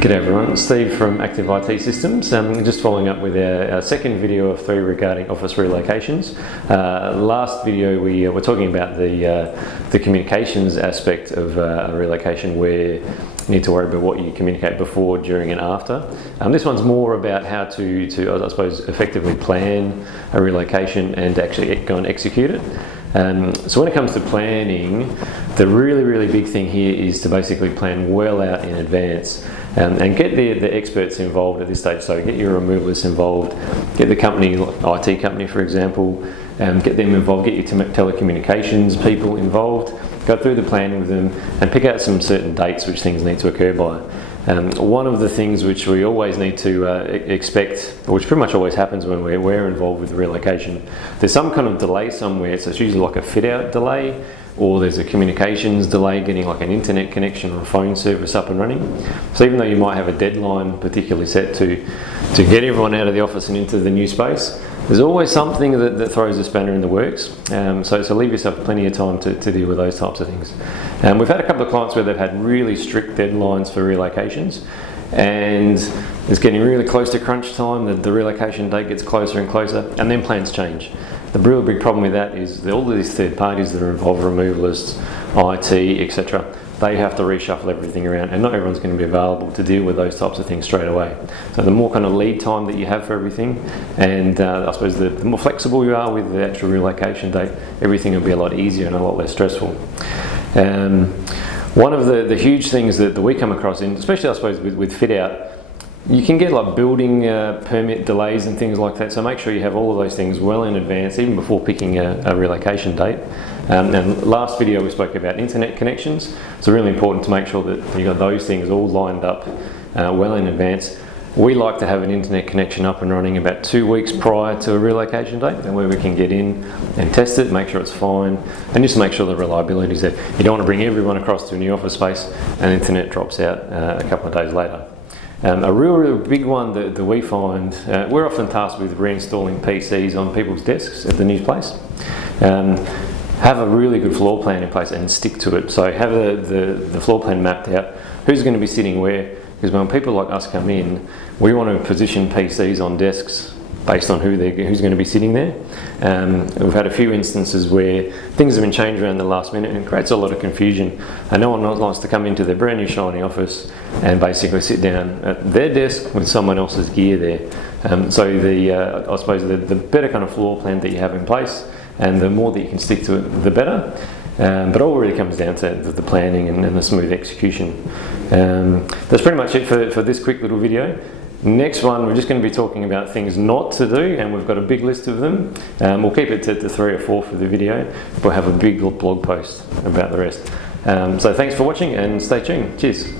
G'day everyone, Steve from Active IT Systems. Just following up with our second video of 3 regarding office relocations. Last video we were talking about the communications aspect of a relocation, where you need to worry about what you communicate before, during and after. This one's more about how to I suppose, effectively plan a relocation and actually go and execute it. So when it comes to planning, the really big thing here is to basically plan well out in advance and get the experts involved at this stage. So get your removalists involved, get the company, IT company for example, get them involved, get your telecommunications people involved, go through the planning with them and pick out some certain dates which things need to occur by. One of the things which we always need to expect, which pretty much always happens when we're involved with relocation, there's some kind of delay somewhere. So it's usually like a fit out delay, or there's a communications delay getting like an internet connection or a phone service up and running. So even though you might have a deadline particularly set to get everyone out of the office and into the new space, there's always something that throws a spanner in the works. So leave yourself plenty of time to deal with those types of things. We've had a couple of clients where they've had really strict deadlines for relocations, and it's getting really close to crunch time, the relocation date gets closer and closer, and then plans change. The real big problem with that is that all of these third parties that are involved, removalists, IT, etc., they have to reshuffle everything around, and not everyone's going to be available to deal with those types of things straight away. So the more kind of lead time that you have for everything, and I suppose the more flexible you are with the actual relocation date, everything will be a lot easier and a lot less stressful. One of the huge things that we come across, in, especially I suppose with fit out, you can get like building permit delays and things like that, so make sure you have all of those things well in advance, even before picking a relocation date. And last video we spoke about internet connections. It's really important to make sure that you've got those things all lined up well in advance. We like to have an internet connection up and running about 2 weeks prior to a relocation date, and where we can get in and test it, make sure it's fine, and just make sure the reliability is there. You don't want to bring everyone across to a new office space and the internet drops out a couple of days later. A real big one that we find, we're often tasked with reinstalling PCs on people's desks at the new place. Have a really good floor plan in place and stick to it. So have the floor plan mapped out, who's going to be sitting where, because when people like us come in, we want to position PCs on desks based on who's going to be sitting there. We've had a few instances where things have been changed around the last minute, and it creates a lot of confusion, and no one wants to come into their brand new shiny office and basically sit down at their desk with someone else's gear there. So I suppose the better kind of floor plan that you have in place, and the more that you can stick to it, the better. But all really comes down to the planning and the smooth execution. That's pretty much it for this quick little video. Next one, we're just going to be talking about things not to do, and we've got a big list of them. We'll keep it to 3 or 4 for the video. We'll have a big blog post about the rest. So thanks for watching and stay tuned. Cheers.